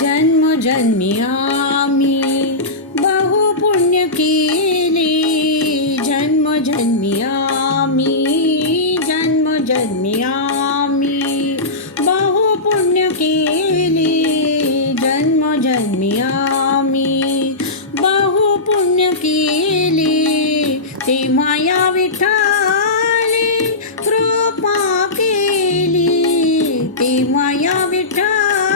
जन्मजन्मी आम्ही बहु पुण्य केले जन्म आम्ही जन्म आम्ही बहु पुण्य केले जन्मजन्मी आम्ही बहु पुण्य केले ते माया विठाले कृपा केली ते माया विठाले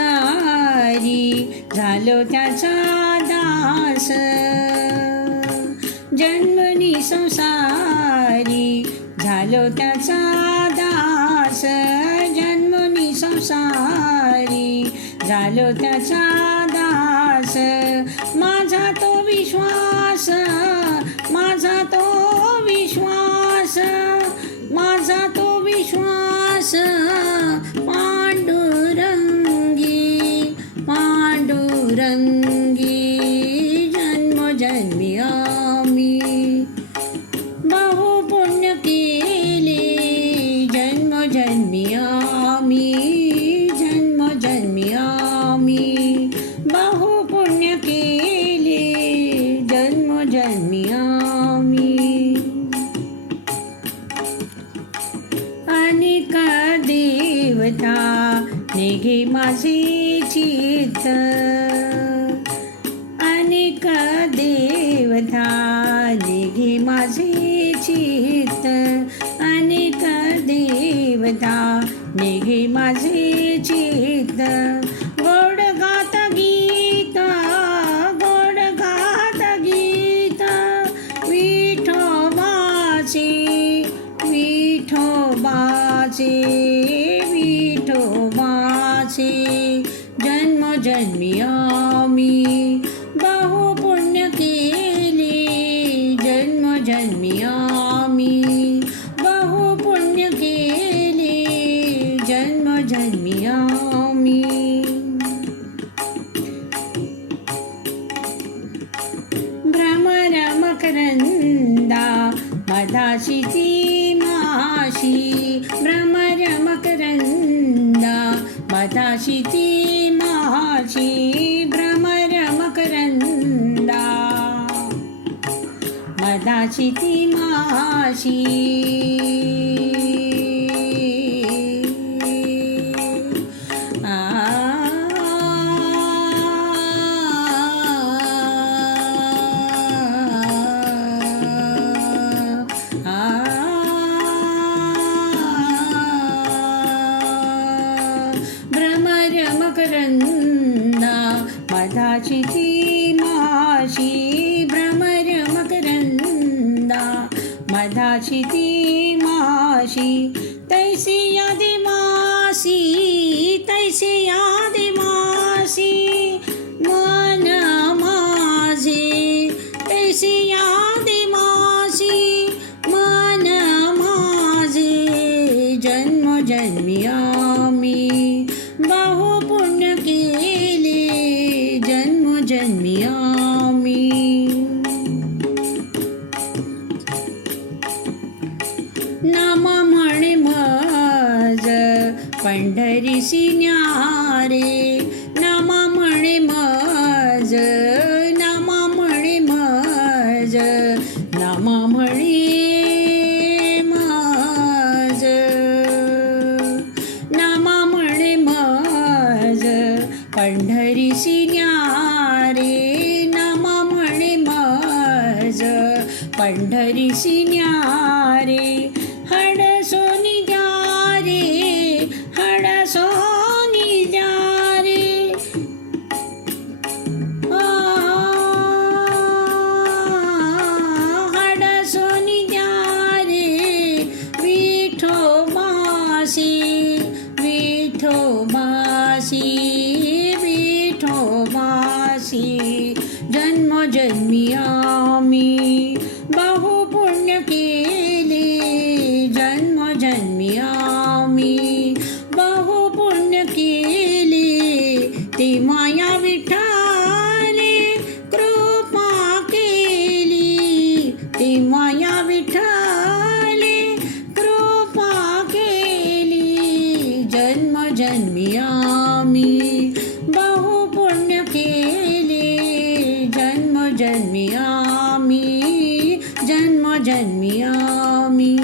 संसारी झालो त्याचा दास. जन्मनी संसारी झालो त्याचा दास. जन्मनी संसारी झालो त्याचा दास. पांडुरंगी जन्मजन्मी आम्ही बहु पुण्य केले जन्मजन्मी आम्ही जन्मजन्मी आम्ही बहु पुण्य केले जन्मजन्मी आम्ही अनेक देवता निघे माझे चित्त। देवता निघे माझे चित्त अनेक देवता निघे माझे चित्त गोड गात गीत गोड गात गीत. विठोबाचे विठोबाचे विठोबाचे. आम्ही बहु पुण्य केले जन्मजन्मी आम्ही भ्रमर मकरंदा मधाशी ती माशी। भ्रमर मकरंदा मधाशी ती माशी। मधाची ती माशी भ्रमर मकरंदा मधाची ती माशी तैसी यादी मासी तैसी यादी मासी पंढरीसी न्यारे नामा म्हणे मज नामा म्हणे मज नामा म्हणे मज नामा म्हणे मज पंढरीसी न्यारे नामा म्हणे मज पंढरीसी न्यारे বিঠোবাসী বিঠোবাসী বিঠোবাসী জন্ম জন্মিয়া জন্মিয়ামি বহু পুণ্য কেলে জন্ম জন্মিয়ামি জন্ম জন্মিয়ামি